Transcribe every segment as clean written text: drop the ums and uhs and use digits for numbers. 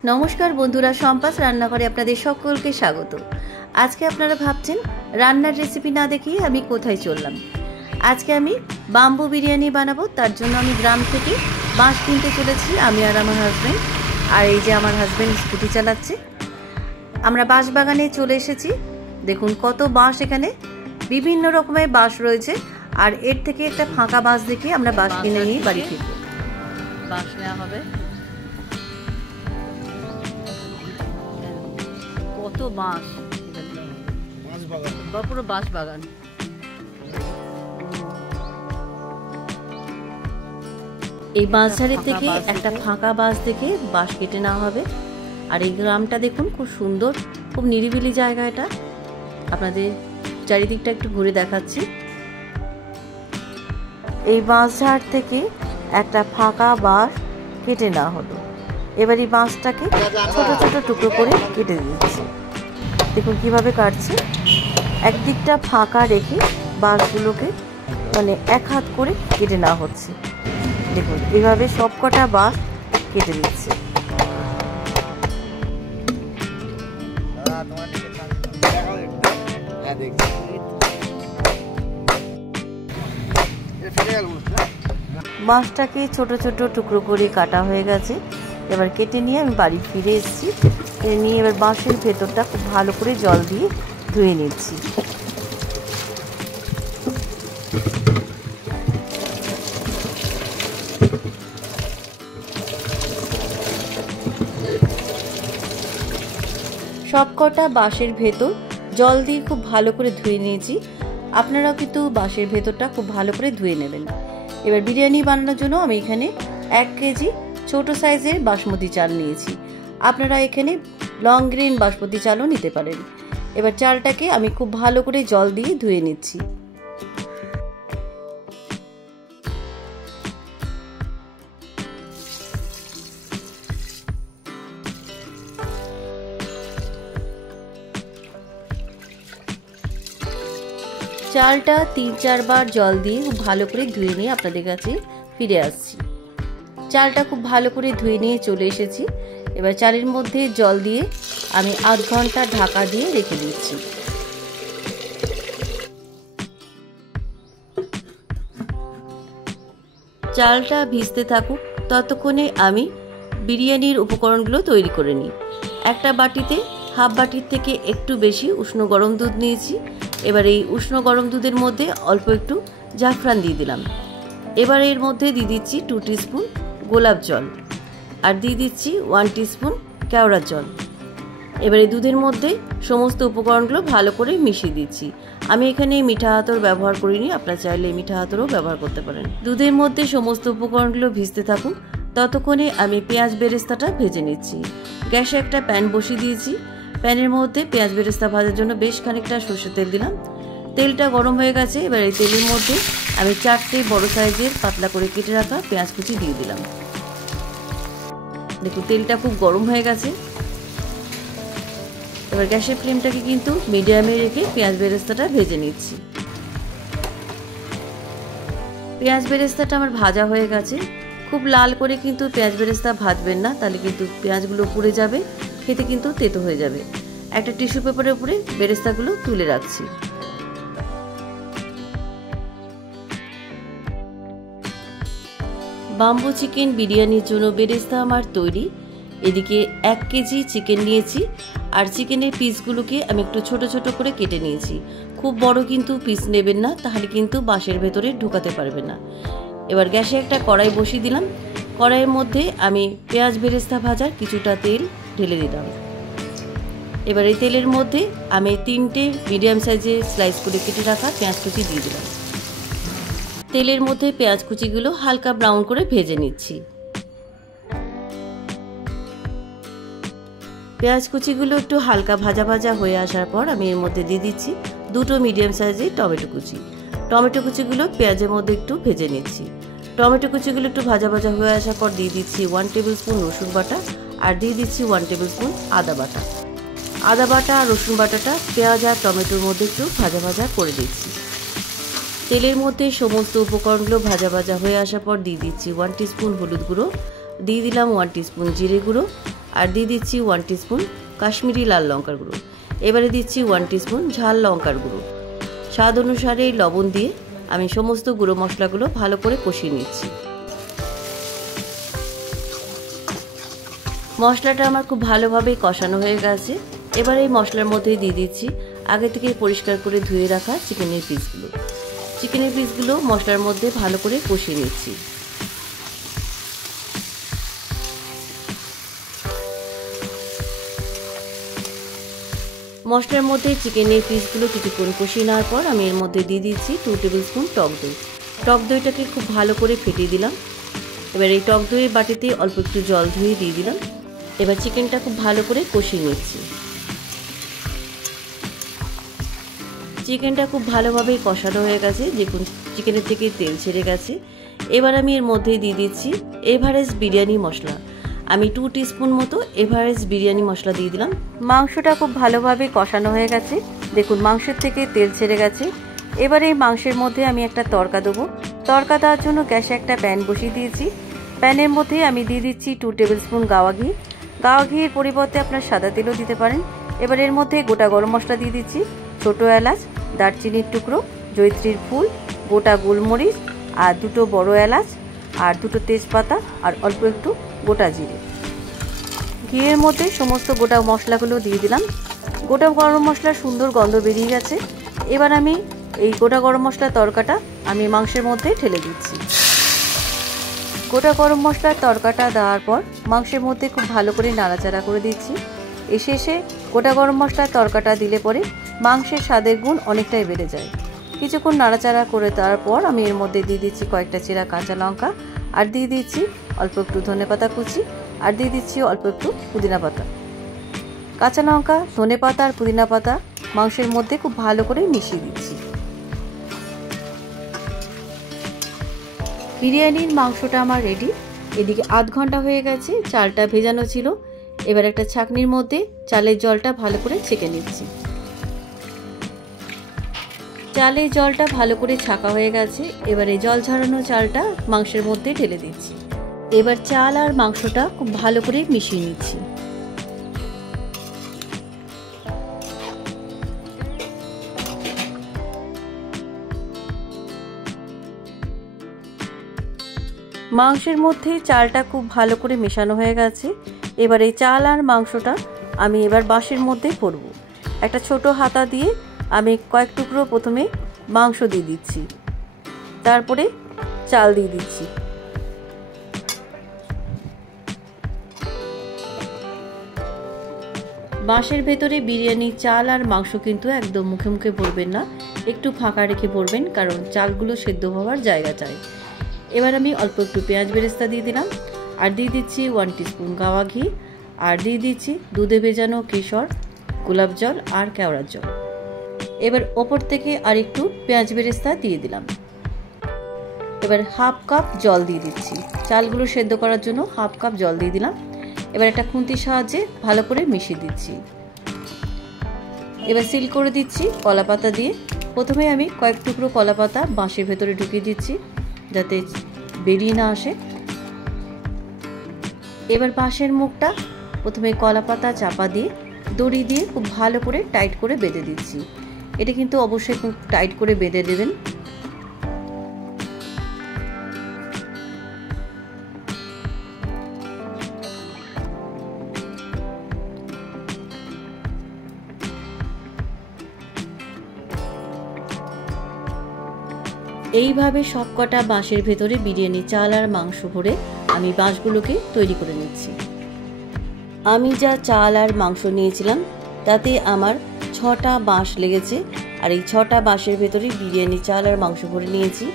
नमस्कार बंधुरा सम्पास रान्नाघरे आपनादेर सकलके स्वागत। आज के आपनारा भाबछेन रान्नार रेसिपि ना देखिए आमी कोथाय चललाम। आज के आमी बाम्बू बिरियानी बानाबो, तार जोन्नो आमी ग्राम थेके बाँश किनते चलेछि आमी आर आमार हाजबेंड। आर एई जे आमार हाजबेंड स्कुटी चालाচ্ছে। आमरा बाँश बागाने चले एसेछि। देखुन कत बाँश, एखाने विभिन्न रकमेर बाँश रयेछे। आर एर थेके एकटा फाँका बाँश देखे आमरा बाँश किने निये बाड़ी फिरबो। बाँश नेওয়া হবে। কত বাঁশ, পুরো বাঁশ বাগান। এই বাঁশঝাড়ের থেকে একটা ফাঁকা বাঁশ দেখে বাঁশ কেটে নেওয়া হবে। আর এই গ্রামটা দেখুন খুব সুন্দর, খুব নিরিবিলি জায়গা। এটা আপনাদের চারিদিকটা একটু ঘুরে দেখাচ্ছি। এই বাঁশঝাড় থেকে একটা ফাঁকা বাঁশ কেটে নেওয়া হলো। এবার এই বাঁশটাকে ছোট ছোট টুকরো করে কেটে দিচ্ছি। দেখুন কিভাবে কাটছি। একদিকটা ফাঁকা রেখে বাঁশগুলোকে মানে এক হাত করে কেটে নেওয়া হচ্ছে। দেখুন এইভাবে সবকটা বাঁশ কেটে দিচ্ছে। বাঁশটাকে ছোট ছোট টুকরো করে কাটা হয়ে গেছে। এবার কেটে নিয়ে আমি বাড়ি ফিরে এসেছি। নিয়ে এবার বাঁশের ভেতরটা খুব ভালো করে জল দিয়ে ধুয়ে নিচ্ছি। সবকটা বাঁশের ভেতর জল দিয়ে খুব ভালো করে ধুয়ে নিয়েছি। আপনারাও কিন্তু বাঁশের ভেতরটা খুব ভালো করে ধুয়ে নেবেন। এবার বিরিয়ানি বানানোর জন্য আমি এখানে 1 কেজি ছোট সাইজের বাসমতি চাল নিয়েছি। আপনারা এখানে লং গ্রেন বাসমতি চালও নিতে পারেন। এবার চালটাকে আমি খুব ভালো করে জল দিয়ে ধুয়ে নিচ্ছি। চালটা 3-4 বার জল দিয়ে খুব ভালো করে ধুয়ে নিয়ে আপনাদের কাছে ফিরে আসছি। চালটা খুব ভালো করে ধুয়ে নিয়ে চলে এসেছি। এবার চালের মধ্যে জল দিয়ে আমি আধ ঘন্টা ঢাকা দিয়ে রেখে দিচ্ছি। চালটা ভিজতে থাকুক, ততক্ষণে আমি বিরিয়ানির উপকরণগুলো তৈরি করে নিই। একটা বাটিতে হাফ বাটির থেকে একটু বেশি উষ্ণ গরম দুধ নিয়েছি। এবার এই উষ্ণ গরম দুধের মধ্যে অল্প একটু জাফরান দিয়ে দিলাম। এবার এর মধ্যে দিয়ে দিচ্ছি 2 টিস্পুন গোলাপ জল আর দিয়ে দিচ্ছি 1 টিস্পুন কেওড়ার জল। এবার এই দুধের মধ্যে সমস্ত উপকরণগুলো ভালো করে মিশিয়ে দিচ্ছি। আমি এখানে মিঠা আতর ব্যবহার করিনি, আপনারা চাইলে মিঠা আতরও ব্যবহার করতে পারেন। দুধের মধ্যে সমস্ত উপকরণগুলো ভিজতে থাকুক, ততক্ষণে আমি পেঁয়াজ বেরেস্তাটা ভেজে নিচ্ছি। গ্যাসে একটা প্যান বসিয়ে দিয়েছি। প্যানের মধ্যে পেঁয়াজ বেরেস্তা ভাজার জন্য বেশ খানিকটা সরষের তেল দিলাম। তেলটা গরম হয়ে গেছে। এবার এই তেলের মধ্যে আমি 4টে বড় সাইজের পাতলা করে কেটে রাখা পেঁয়াজ কুচি দিয়ে দিলাম। দেখুন তেলটা খুব গরম হয়ে গেছে। এবার গ্যাসের ফ্লেমটাকে কিন্তু মিডিয়ামে রেখে পেঁয়াজ বেরেস্তাটা ভেজে নিচ্ছি। পেঁয়াজ বেরেস্তাটা আমার ভাজা হয়ে গেছে। খুব লাল করে কিন্তু পেঁয়াজ বেরেস্তা ভাজবেন না, তাহলে কিন্তু পেঁয়াজগুলো পুড়ে যাবে, খেতে কিন্তু তেতো হয়ে যাবে। একটা টিস্যু পেপারের উপরে বেরেস্তাগুলো তুলে রাখছি। বাম্বু চিকেন বিরিয়ানির জন্য বেরেস্তা আমার তৈরি। এদিকে 1 কেজি চিকেন নিয়েছি। আর চিকেনের পিসগুলোকে আমি একটু ছোট ছোট করে কেটে নিয়েছি। খুব বড় কিন্তু পিস নেবেন না, তাহলে কিন্তু বাঁশের ভেতরে ঢোকাতে পারবে না। এবার গ্যাসে একটা কড়াই বসিয়ে দিলাম। কড়াইয়ের মধ্যে আমি পেঁয়াজ বেরেস্তা ভাজার কিছুটা তেল ঢেলে দিলাম। এবার এই তেলের মধ্যে আমি 3টে মিডিয়াম সাইজের স্লাইস করে কেটে রাখা পেঁয়াজ কুচি দিয়ে দিলাম। তেলের মধ্যে পেঁয়াজ কুচিগুলো হালকা ব্রাউন করে ভেজে নিচ্ছি। পেঁয়াজ কুচিগুলো একটু হালকা ভাজা ভাজা হয়ে আসার পর আমি এর মধ্যে দিয়ে দিচ্ছি 2টো মিডিয়াম সাইজের টমেটো কুচি। টমেটো কুচিগুলো পেঁয়াজের মধ্যে একটু ভেজে নিচ্ছি। টমেটো কুচিগুলো একটু ভাজা ভাজা হয়ে আসার পর দিয়ে দিচ্ছি 1 টেবিল স্পুন রসুন বাটা আর দিয়ে দিচ্ছি 1 টেবিল স্পুন আদা বাটা। আদা বাটা আর রসুন বাটাটা পেঁয়াজ আর টমেটোর মধ্যে একটু ভাজা ভাজা করে দিচ্ছি। তেলের মধ্যে সমস্ত উপকরণগুলো ভাজা ভাজা হয়ে আসার পর দিয়ে দিচ্ছি 1 টিস্পুন হলুদ গুঁড়ো, দিয়ে দিলাম 1 টিস্পুন জিরে গুঁড়ো, আর দিয়ে দিচ্ছি 1 টিস্পুন কাশ্মীরি লাল লঙ্কার গুঁড়ো। এবারে দিচ্ছি 1 টিস্পুন ঝাল লঙ্কার গুঁড়ো। স্বাদ অনুসারে লবণ দিয়ে আমি সমস্ত গুঁড়ো মশলাগুলো ভালো করে কষিয়ে নিচ্ছি। মশলাটা আমার খুব ভালোভাবে কষানো হয়ে গেছে। এবার এই মশলার মধ্যে দিয়ে দিচ্ছি আগে থেকে পরিষ্কার করে ধুয়ে রাখা চিকেনের পিসগুলো। চিকেনের পিসগুলো মশলার মধ্যে ভালো করে কষিয়ে নিচ্ছি। মশলার মধ্যে চিকেনের পিসগুলো কিছুক্ষণ কষিয়ে নেওয়ার পর আমি এর মধ্যে দিয়ে দিচ্ছি 2 টেবিল স্পুন টক দই। টক দইটাকে খুব ভালো করে ফেটিয়ে দিলাম। এবার এই টক দইয়ের বাটিতে অল্প একটু জল ধুয়ে দিয়ে দিলাম। এবার চিকেনটা খুব ভালো করে কষিয়ে নিচ্ছি। চিকেনটা খুব ভালোভাবে কষানো হয়ে গেছে, দেখুন চিকেনের থেকে তেল ছেড়ে গেছে। এবার আমি এর মধ্যে দিয়ে দিচ্ছি এভারেস্ট বিরিয়ানি মশলা। আমি 2 টিস্পুন মতো এভারেস্ট বিরিয়ানি মশলা দিয়ে দিলাম। মাংসটা খুব ভালোভাবে কষানো হয়ে গেছে, দেখুন মাংসের থেকে তেল ছেড়ে গেছে। এবার এই মাংসের মধ্যে আমি একটা তড়কা দেবো। তড়কা দেওয়ার জন্য গ্যাসে একটা প্যান বসিয়ে দিয়েছি। প্যানের মধ্যে আমি দিয়ে দিচ্ছি 2 টেবিল স্পুন গাওয়া ঘি। গাওয়া ঘিয়ের পরিবর্তে আপনার সাদা তেলও দিতে পারেন। এবার এর মধ্যে গোটা গরম মশলা দিয়ে দিচ্ছি, ছোটো এলাচ, দারচিনির টুকরো, জয়িত্রীর ফুল, গোটা গোলমরিচ আর 2টো বড় এলাচ আর 2টো তেজপাতা আর অল্প একটু গোটা জিরে। ঘিয়ের মধ্যে সমস্ত গোটা মশলাগুলো দিয়ে দিলাম। গোটা গরম মশলার সুন্দর গন্ধ বেরিয়ে গেছে। এবার আমি এই গোটা গরম মশলার তড়কাটা আমি মাংসের মধ্যে ঢেলে দিচ্ছি। গোটা গরম মশলার তড়কাটা দেওয়ার পর মাংসের মধ্যে খুব ভালো করে নাড়াচাড়া করে দিচ্ছি। এই শেষে গোটা গরম মশলার তড়কাটা দিলে পরে মাংসের স্বাদের গুণ অনেকটাই বেড়ে যায়। কিছুক্ষণ নাড়াচাড়া করে দেওয়ার পর আমি এর মধ্যে দিয়ে দিচ্ছি কয়েকটা চেরা কাঁচা লঙ্কা আর দিয়ে দিচ্ছি অল্প একটু ধনেপাতা কুচি আর দিয়ে দিচ্ছি অল্প একটু পুদিনা পাতা। কাঁচা লঙ্কা, ধনেপাতা আর পুদিনা পাতা মাংসের মধ্যে খুব ভালো করে মিশিয়ে দিচ্ছি। বিরিয়ানির মাংসটা আমার রেডি। এদিকে আধ ঘন্টা হয়ে গেছে, চালটা ভেজানো ছিল। এবার একটা ছাঁকনির মধ্যে চালের জলটা ভালো করে ছেঁকে নিচ্ছি। চালের জলটা ভালো করে ছাঁকা হয়ে গেছে। এবারে জল ঝরানো চালটা মাংসের মধ্যে ঢেলে দিচ্ছি। এবার চাল আর মাংসটা খুব ভালো করে মিশিয়ে নিচ্ছি। মাংসের মধ্যে চালটা খুব ভালো করে মেশানো হয়ে গেছে। এবার এই চাল আর মাংসটা আমি এবার বাঁশের মধ্যে ভরব। একটা ছোট হাতা দিয়ে আমি কয়েক টুকরো প্রথমে মাংস দিয়ে দিচ্ছি, তারপরে চাল দিয়ে দিচ্ছি। বাঁশের ভেতরে বিরিয়ানির চাল আর মাংস কিন্তু একদম মুখে মুখে ভরবেন না, একটু ফাঁকা রেখে ভরবেন, কারণ চালগুলো সেদ্ধ হওয়ার জায়গা চাই। এবার আমি অল্প একটু পেঁয়াজ বেরেস্তা দিয়ে দিলাম আর দিয়ে দিচ্ছি 1 টিস্পুন গাওয়া ঘি আর দিয়ে দিচ্ছি দুধে ভেজানো কেশর, গোলাপ জল আর কেওড়ার জল। এবার ওপর থেকে আর একটু পেঁয়াজ বেরেস্তা দিয়ে দিলাম। এবার হাফ কাপ জল দিয়ে দিচ্ছি, চালগুলো সেদ্ধ করার জন্য হাফ কাপ জল দিয়ে দিলাম। এবার একটা খুন্তির সাহায্যে ভালো করে মিশিয়ে দিচ্ছি। এবার সিল করে দিচ্ছি কলা পাতা দিয়ে। প্রথমে আমি কয়েক টুকরো কলা পাতা বাঁশের ভেতরে ঢুকিয়ে দিচ্ছি যাতে বেরিয়ে না আসে। এবার বাঁশের মুখটা প্রথমে কলা পাতা চাপা দিয়ে দড়ি দিয়ে খুব ভালো করে টাইট করে বেঁধে দিচ্ছি। এটা কিন্তু অবশ্যই খুব টাইট করে বেঁধে দেবেন। এইভাবে সবকটা বাঁশের ভেতরে বিরিয়ানি চাল আর মাংস ভরে আমি বাঁশগুলোকে তৈরি করে নিচ্ছি। আমি যা চাল আর মাংস নিয়েছিলাম তাতে আমার 6টা বাঁশ লেগেছে, আর এই 6টা বাঁশের ভেতরে বিরিয়ানি চাল আর মাংস ভরে নিয়েছি।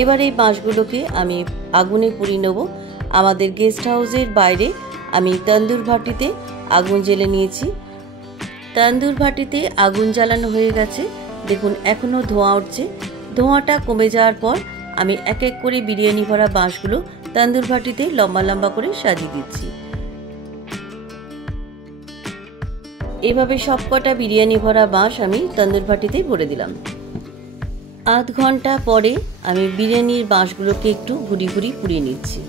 এবার এই বাঁশগুলোকে আমি আগুনে পুড়িয়ে নেব। আমাদের গেস্ট হাউসের বাইরে আমি তন্দুর ভাটিতে আগুন জ্বেলে নিয়েছি। তন্দুর ভাটিতে আগুন জ্বালানো হয়ে গেছে, দেখুন এখনও ধোঁয়া উঠছে। ধোঁয়াটা কমে যাওয়ার পর আমি এক এক করে বিরিয়ানি ভরা বাঁশগুলো তন্দুর ভাটিতে লম্বা লম্বা করে সাজিয়ে দিচ্ছি। এভাবে সবকটা বিরিয়ানি ভরা বাঁশ আমি তন্দুর ভাটিতে ভরে দিলাম। আধ ঘন্টা পরে আমি বিরিয়ানির বাঁশগুলোকে একটু ঘুরি ঘুরি পুড়িয়ে নিচ্ছি।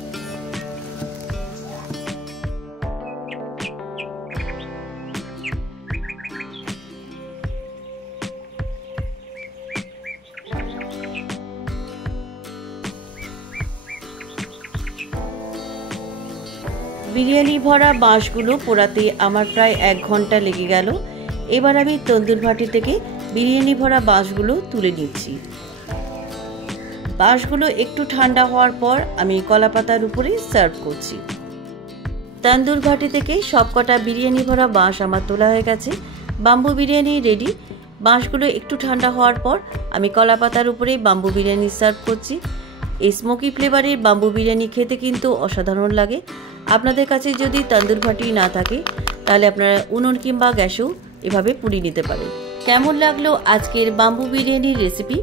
বিরিয়ানি ভরা বাঁশগুলো পোড়াতে আমার প্রায় 1 ঘন্টা লেগে গেল। এবার আমি তন্দুর ভাটি থেকে বিরিয়ানি ভরা বাঁশগুলো তুলে নিচ্ছি। বাঁশগুলো একটু ঠান্ডা হওয়ার পর আমি কলাপাতার উপরে সার্ভ করছি। তন্দুর ভাটি থেকে সবকটা বিরিয়ানি ভরা বাঁশ আমার তোলা হয়ে গেছে। Bamboo biryani ready. বাঁশগুলো একটু ঠান্ডা হওয়ার পর আমি কলাপাতার উপরে বাম্বু বিরিয়ানি সার্ভ করছি। এই স্মোকি ফ্লেভারের বাম্বু বিরিয়ানি খেতে কিন্তু অসাধারণ লাগে। আপনাদের কাছে যদি তন্দুর ভাটি না থাকে তাহলে আপনারা উনুন কিংবা গ্যাসেও এভাবে পুড়িয়ে নিতে পারেন। কেমন লাগলো আজকের বাম্বু বিরিয়ানির রেসিপি?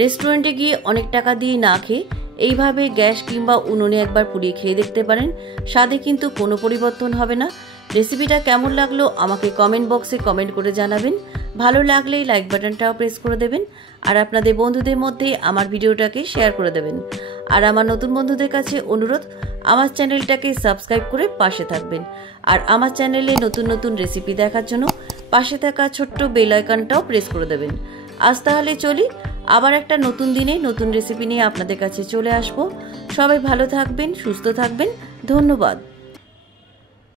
রেস্টুরেন্টে গিয়ে অনেক টাকা দিয়ে না খেয়ে এইভাবে গ্যাস কিংবা উনুনে একবার পুড়িয়ে খেয়ে দেখতে পারেন। স্বাদে কিন্তু কোনো পরিবর্তন হবে না। রেসিপিটা কেমন লাগলো আমাকে কমেন্ট বক্সে কমেন্ট করে জানাবেন। ভালো লাগলে লাইক বাটনটাও প্রেস করে দেবেন আর আপনাদের বন্ধুদের মধ্যে আমার ভিডিওটাকে শেয়ার করে দেবেন। আর আমার নতুন বন্ধুদের কাছে অনুরোধ, আমার চ্যানেলটাকে সাবস্ক্রাইব করে পাশে থাকবেন। আর আমার চ্যানেলে নতুন নতুন রেসিপি দেখার জন্য পাশে থাকা ছোট্ট বেল আইকনটাও প্রেস করে দেবেন। আজ তাহলে চলি, আবার একটা নতুন দিনে নতুন রেসিপি নিয়ে আপনাদের কাছে চলে আসবো। সবাই ভালো থাকবেন, সুস্থ থাকবেন। ধন্যবাদ।